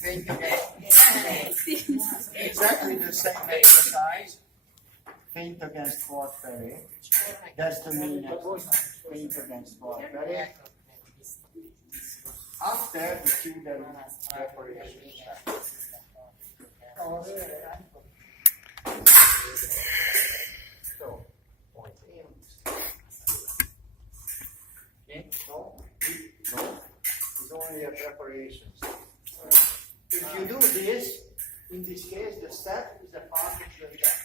Feint again. Exactly the same exercise. Feint against quart parry. That's the main exercise. Feint against quart parry. After the student preparation. So, point in. Okay? No, it's only a preparation. If you do this, in this case, the step is a part of the attack.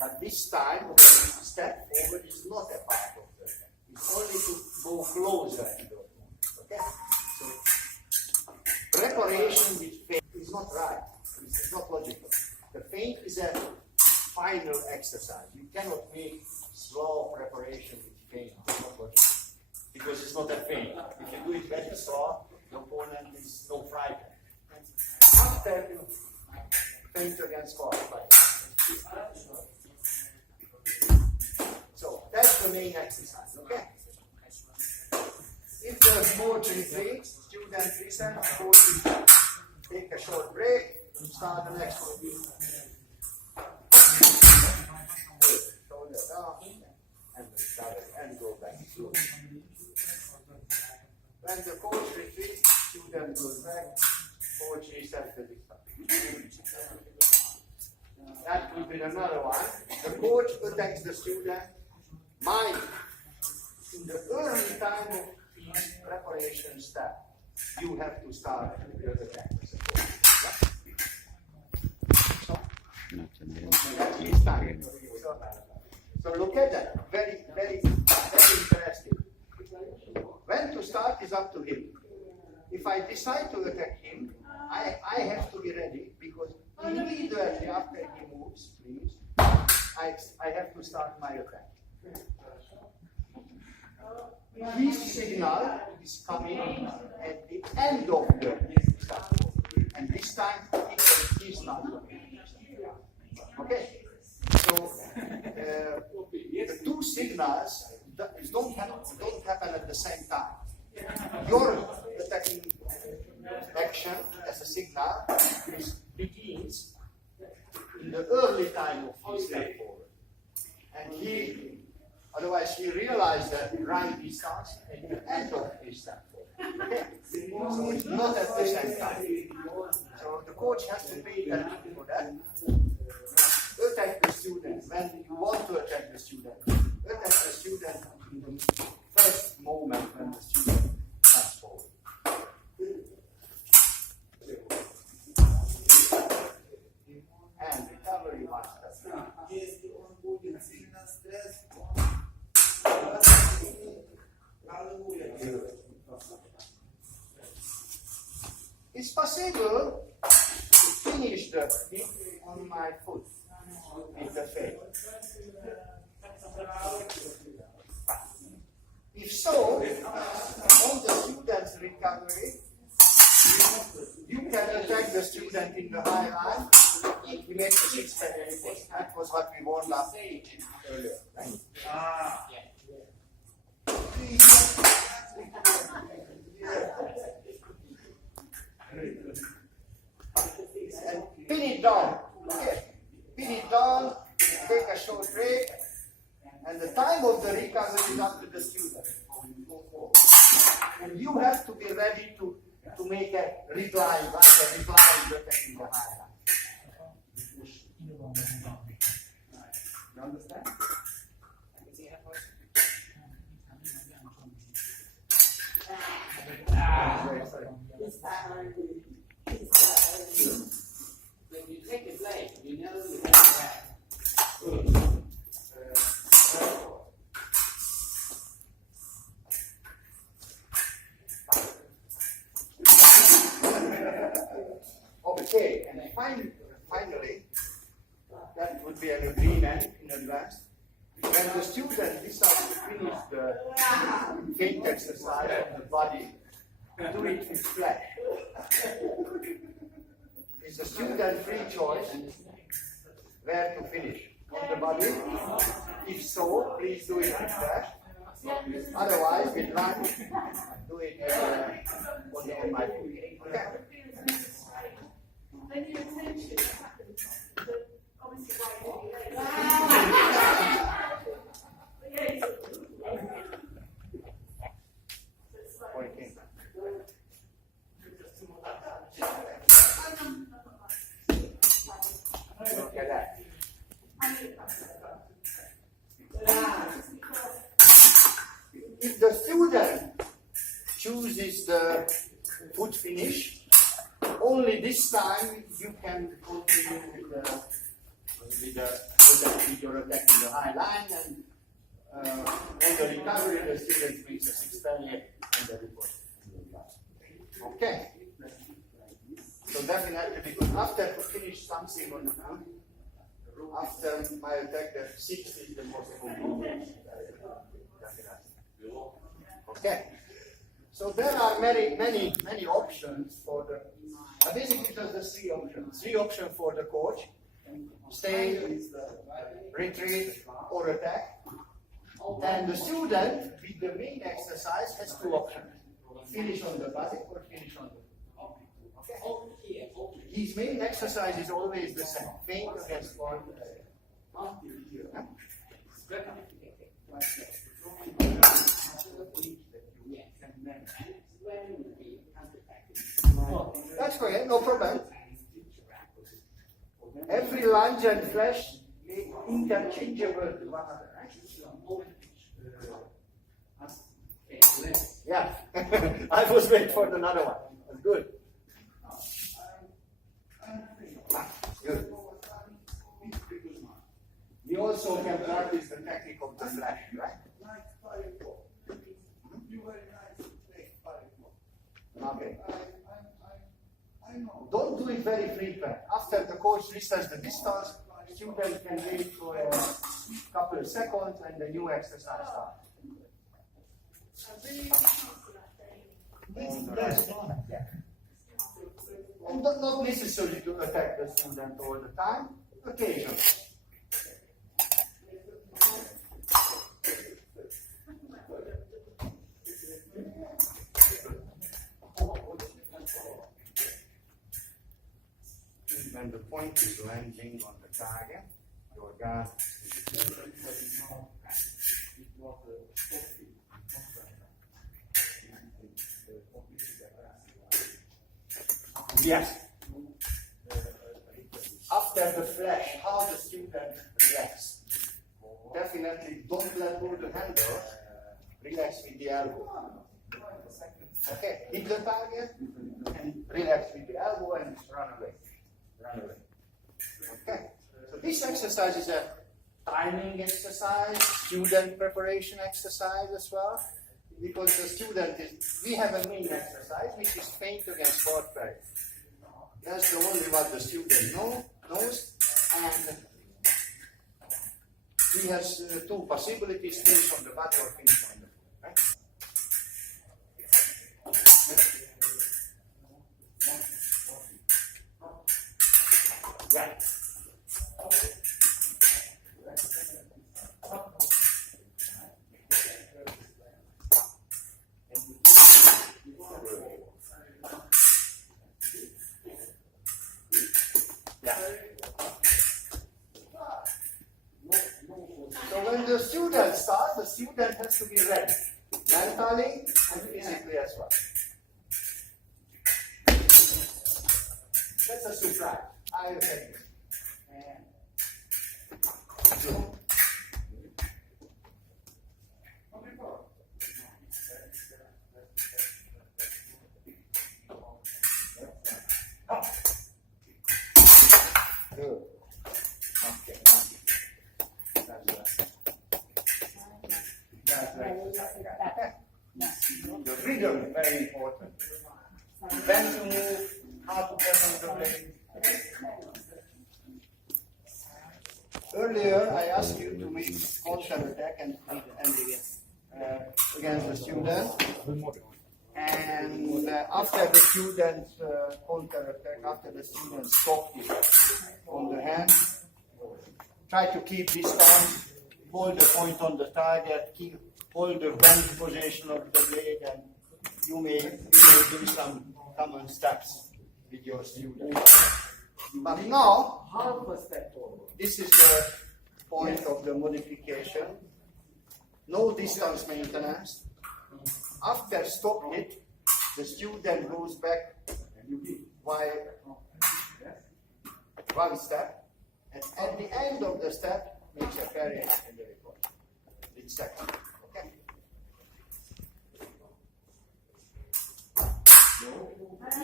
But this time, the step forward is not a part of the attack. It's only to go closer to the opponent. Okay? So, preparation with feint is not right. It's not logical. The feint is a final exercise. You cannot make slow preparation with feint. It's not logical. Because it's not a feint. If you do it very slow, the opponent is no frightened. After you feint against quart. So that's the main exercise, okay? If the coach retreats, student resets, coach retreats. Take a short break and start the next one. Good. Shoulder down and start it and go back slowly. When the coach retreats, student goes back, coach resets the distance. That will be another one. The coach attacks the student. Mind, in the early time of his preparation step, you have to start the attack. That's his time. So look at that. Very, very, very interesting. When to start is up to him. If I decide to attack him, I have to be ready because immediately after he moves, please, I have to start my attack. His signal is coming at the end of the start. And this time he starts. Okay? So the two signals don't happen at the same time. Your attacking action as a signal begins in the early time of his step forward. And otherwise he realized that right distance at the end of his step forward. Okay? So it's not at the same time. So the coach has to be attentive for that. Attack the student when you want to attack the student. Attack the student in the first moment when the student comes forward. And recovery master. It's possible to finish the hit on my foot in the face. If so, on the student's recovery, you can attack the student in the high line. He makes a 6 penalty post. That was what we warned up earlier. Right? And pin it down. Okay. Pin it down, take a short break, and the time of the recovery is up to the student. And you have to be ready to make a reply, like a reply attacking the high line. You understand? When you take a blade, you know you have that. Okay, and finally, that would be an agreement in advance. When the student decides to finish the feint exercise of the body, do it with flash. It's a student free choice where to finish. On the body. If so, please do it with flash. Otherwise, with line, do it on the my foot. Okay. Then your attention happens to obviously why you're Pointing. Look at that. If the student chooses the foot finish, only this time you can continue with your attack in the high line, and on the recovery the student makes a 6-10 and the report. Okay. So definitely, because after to finish something on the foot, after my attack, the 6 is the most important. Okay. So there are many options for the. Basically, there's the 3 options. 3 options for the coach: stay, retreat, or attack. And the student, with the main exercise, has 2 options: finish on the body or finish on the. Okay. His main exercise is always the same: feint against quart. That's correct, no problem. Every lunge and flash is interchangeable to one another, right? Yeah, I was waiting for another one. That's good. Good. We also can practice the technique of the flash, right? Okay. Don't do it very frequent. After the coach resets the distance, student can wait for a couple of seconds and the new exercise starts. Yeah. And not necessarily to attack the student all the time, occasionally. When the point is landing on the target, your guard yes. After the flash, how the student reacts. Definitely don't let go the handle. Relax with the elbow. Okay, hit the target and relax with the elbow and run away. Run away. Okay. So this exercise is a timing exercise, student preparation exercise as well. Because the student is, we have a main exercise which is feint against quart parry. That's the only what the student knows, and he has 2 possibilities: finish on the body or finish on the foot. Right? Yeah. So when the student starts, the student has to be ready, mentally and physically as well. That's a surprise. I will tell you. Good. Okay. That's right. The rhythm is very important. When to move, how to present the blade. Earlier, I asked you to make counter attack and against the student. And after the student counter attack, after the student stopped it on the hand, try to keep distance, hold the point on the target, hold the bend position of the blade, and you may do some common steps with your students. But now, Half a step forward. this is the point of the modification. No distance maintenance. After stop hit, the student goes back by one step, and at the end of the step, makes a parry in the report. It's second. Okay?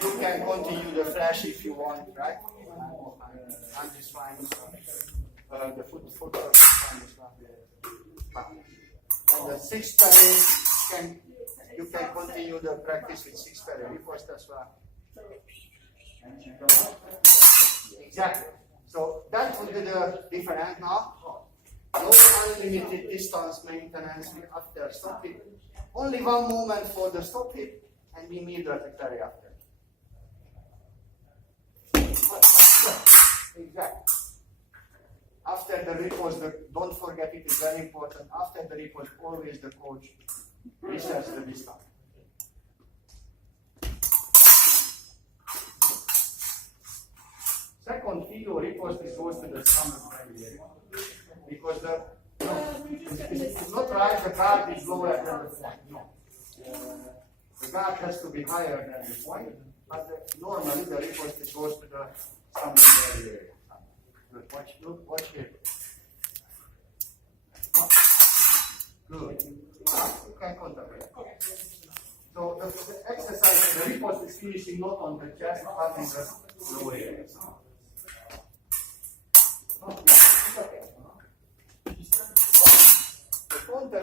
You can continue the flash if you want, right? I'm just fine. The foot is fine as well. And the sixth parry, you can continue the practice with sixth parry repost as well. Exactly. So that would be the difference now. No unlimited distance maintenance after stop hit. Only one moment for the stop hit and immediately parry after. Exactly. After the repose, don't forget it is very important. After the repose, always the coach resets the distance. Second field or repose goes to the stomach area. Because it's not right, the guard is lower than the point. No. The guard has to be higher than the point, but normally the repose goes to the stomach area. Good. Watch here. Good. You can contact. So the exercise, the repose is finishing not on the chest, but in the lower area. Okay. The counter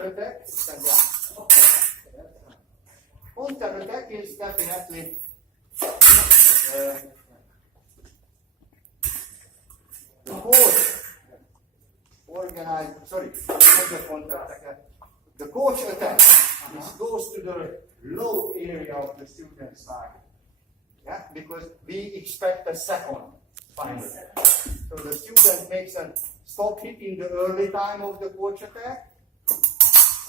attack is definitely the coach organized. Sorry, not the counter attack. The coach attack goes to the low area of the student's side. Yeah, because we expect a second finally. So the student makes a stop hit in the early time of the coach attack,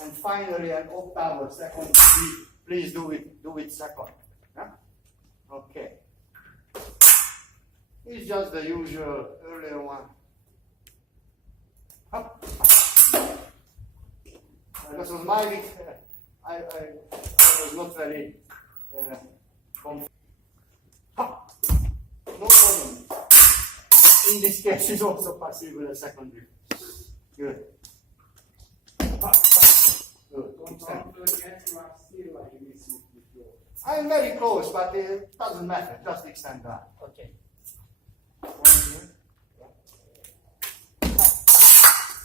and finally an octave or second. Please do it second. Yeah? Okay. It's just the usual earlier one. Up. This was my week. I was not very confident. No problem. In this case, it's also possible a second grip. Good. I'm very close, but it doesn't matter. Just extend that. Okay.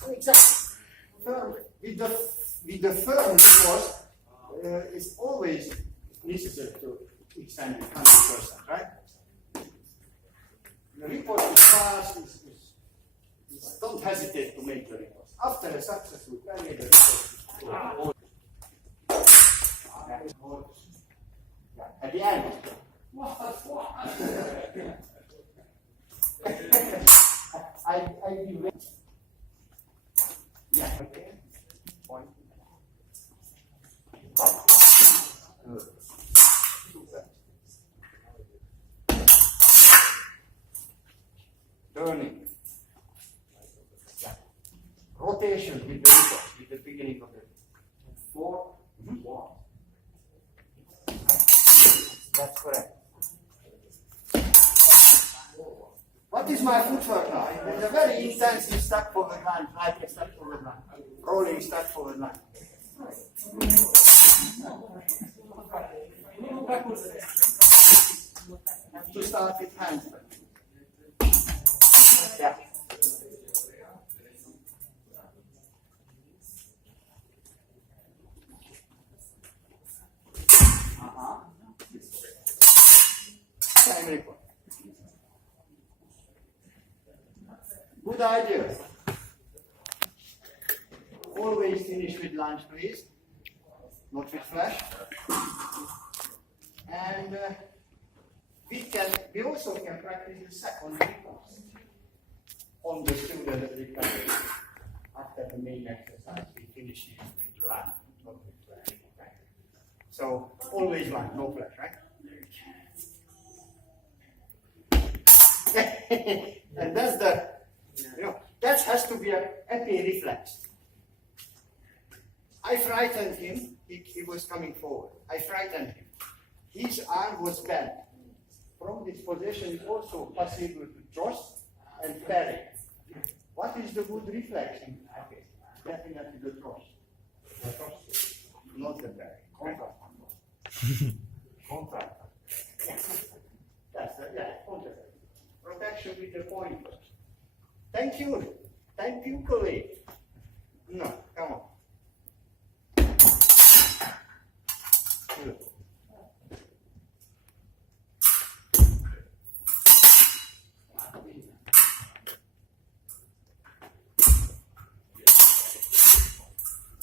Exactly. With the firm report, it's always necessary to extend it 100%, right? The report is fast. Don't hesitate to make the report. After a successful parry, the report at the end. I give it. Yeah. Okay. Point. Good. Super. Turning. Yeah. Rotation with the report, with the beginning of the 4, 1. That's correct. What is my footwork now? It's a very intensive step forward line, like a step forward line, rolling step forward line. Have to start with hands. Yeah. Same report. Good idea. Always finish with lunge, please. Not with flash. And we also can practice the second report on the student recovery. After the main exercise, we finish it with run, not with flash. Okay? So always run, no flash, right? And that's the, that has to be a epi reflex. I frightened him, he was coming forward. I frightened him. His arm was bent. From this position, it's also possible to thrust and parry. What is the good reflex in epi? Definitely the thrust. The thrust, not the parry. Contract. Contract. That's the, contract. Protection with the pointer. Thank you. Thank you, colleague. No, come on. Good.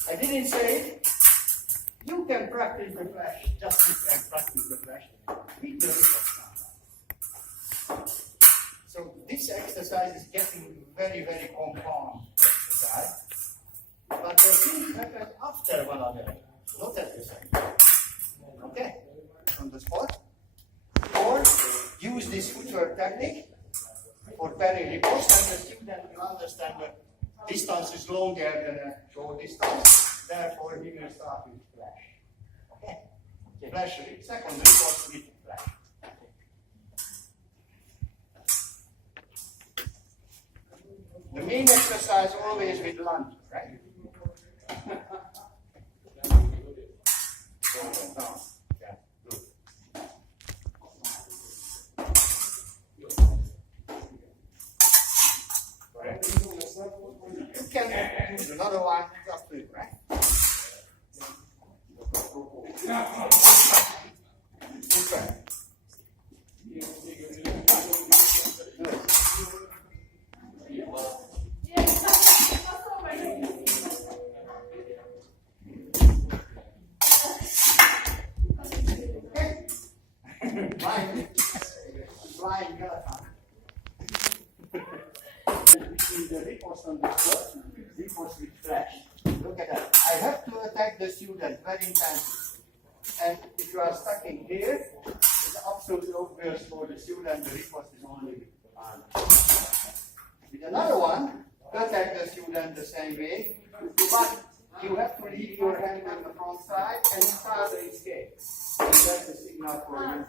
I didn't say you can practice the flash, just you can practice the flash with the reflex. So this exercise is getting very, very compound exercise. But the things happen after one another, not at the same time. Okay? On the spot. Or use this footwork technique for parry riposte, and the student will understand that distance is longer than a short distance, therefore he will start with flash. Okay? Flash, second riposte with flash. The main exercise always with lunge, right? Down. Yeah, good. Correct. You can use another one, just do it, right? Okay. Flying marathon. Between the riposte on this foot, riposte with flash. Look at that. I have to attack the student very intensely. And if you are stuck in here, it's absolutely obvious for the student the riposte is only with the arm. With another one, attack the student the same way, but you have to leave your hand on the front side and start the escape. And that's the signal for you.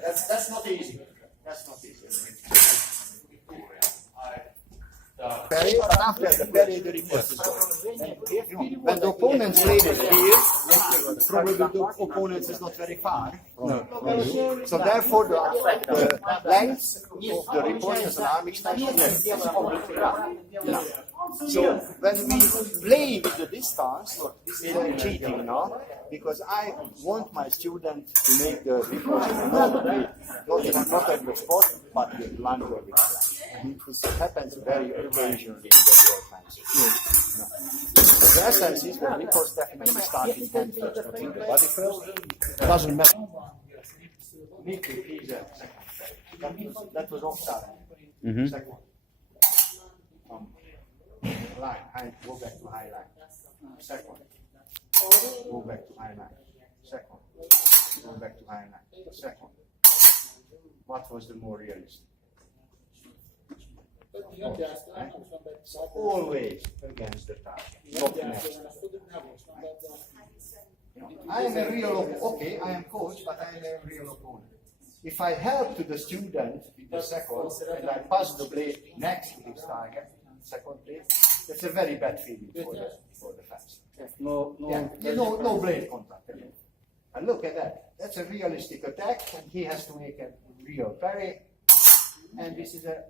That's not easy. That's not easy. Parry, but after the parry, the riposte is on. When the opponent's blade is here, probably the opponent is not very far. So therefore, the length of the riposte as an arm extension is completely right. So when we play with the distance, this is very cheating now, because I want my student to make the riposte not at the spot, but with lunge or with flash. This happens very occasionally in the real time. So the essence is that riposte definitely starts with hand first, not with the body first. It doesn't matter. Need to please a second. That was offside. Second. Line, go back to high line. Second. Go back to high line. Second. Go back to high line. Second. What was the more realistic? Always against the target, not next. I am a real, okay, I am coach, but I am a real opponent. If I help to the student with the second, and I pass the blade next to his target, second blade, that's a very bad feeling for the fans. No blade contact. And look at that. That's a realistic attack, and he has to make a real parry. And this is a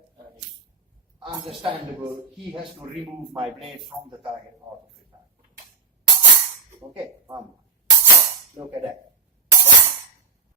understandable. He has to remove my blade from the target out of the target. Okay, look at that.